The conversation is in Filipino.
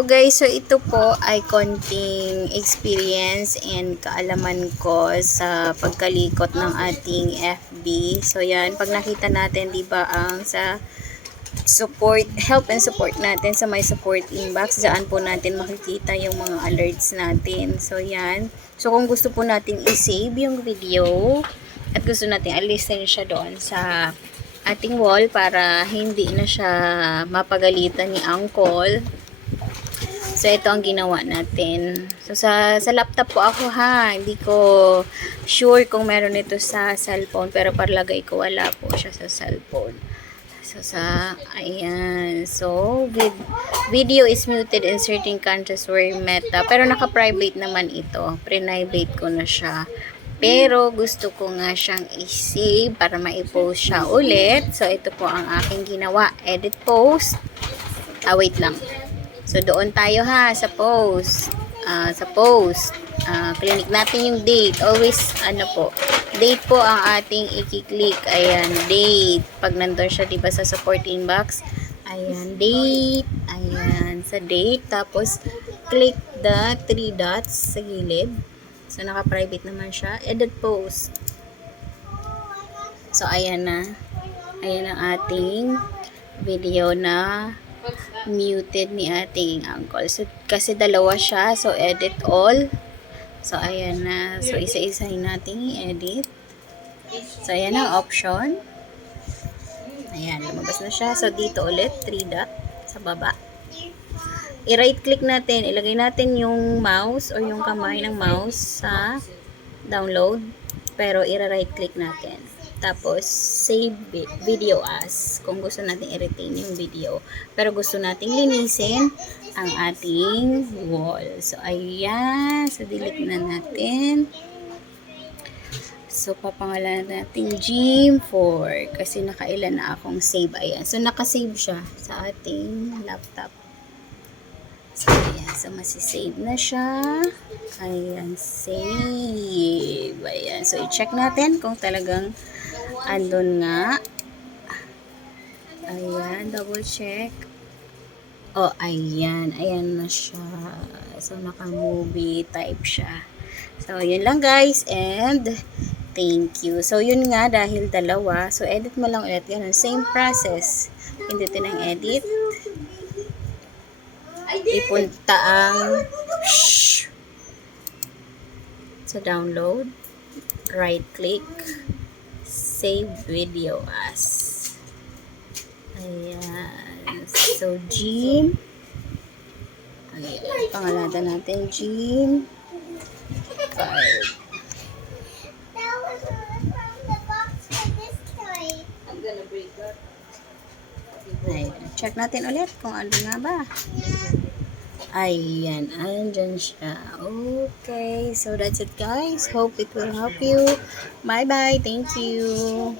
Hello guys, so ito po ay konting experience and kaalaman ko sa pagkalikot ng ating FB. So yan, pag nakita natin 'di ba ang sa support, help and support natin sa my support inbox, diyan po natin makikita yung mga alerts natin. So yan. So kung gusto po natin i-save yung video at gusto natin alisin siya doon sa ating wall para hindi na siya mapagalitan ni Uncle. So, ito ang ginawa natin. So, sa, sa laptop po ako ha. Hindi ko sure kung meron ito sa cellphone. Pero parlagay ko wala po siya sa cellphone. So, sa, ayan. So, with, video is muted in certain countries where meta. Pero naka-private naman ito. Private ko na siya. Pero gusto ko nga siyang i-save para ma-post siya ulit. So, ito po ang aking ginawa. Edit post. Ah, wait lang. So, doon tayo ha, sa post. Ah, sa post. Ah, clinic natin yung date. Always, ano po, date po ang ating i-click. Ayan, date. Pag nandun siya, diba, sa support inbox. Ayan, date. Ayan, sa date. Tapos, click the three dots sa gilid. So, naka-private naman siya. Edit post. So, ayan na. Ayan ang ating video na muted ni ating uncle. So, kasi dalawa siya. So, edit all. So, ayan na. So, isa-isahin natin i-edit. So, ayan ang option. Ayan, lumabas na siya. So, dito ulit, 3 dot sa baba. I-right click natin. Ilagay natin yung mouse or yung kamay ng mouse sa download. Pero, i-right click natin. Tapos, save vi- video as kung gusto natin i-retain yung video. Pero gusto nating linisin ang ating wall. So, ayan. So, delete na natin. So, papangalan natin Gym 4 kasi nakailan na akong save. Ayan. So, nakasave siya sa ating laptop. So, ayan. So, masisave na siya. Ayan. Save. Ayan. So, i-check natin kung talagang andun nga. Ayan. Double check. Oh, ayan. Ayan na siya. So, naka-movie type siya. So, yun lang guys. And, thank you. So, yun nga, dahil dalawa. So, edit mo lang ulit. Ganun. Same process. Pindutin ang edit. Ipunta ang shh, sa download. Right click. Save video as. Ayan. So, gym. Ayan. Pangalatan natin, gym. Card. That was from the box for this toy. Ayan. Check natin ulit kung ano nga ba. Ayan. Andyan siya. Okay. So, that's it guys. Hope it will help you. Bye-bye. Thank you.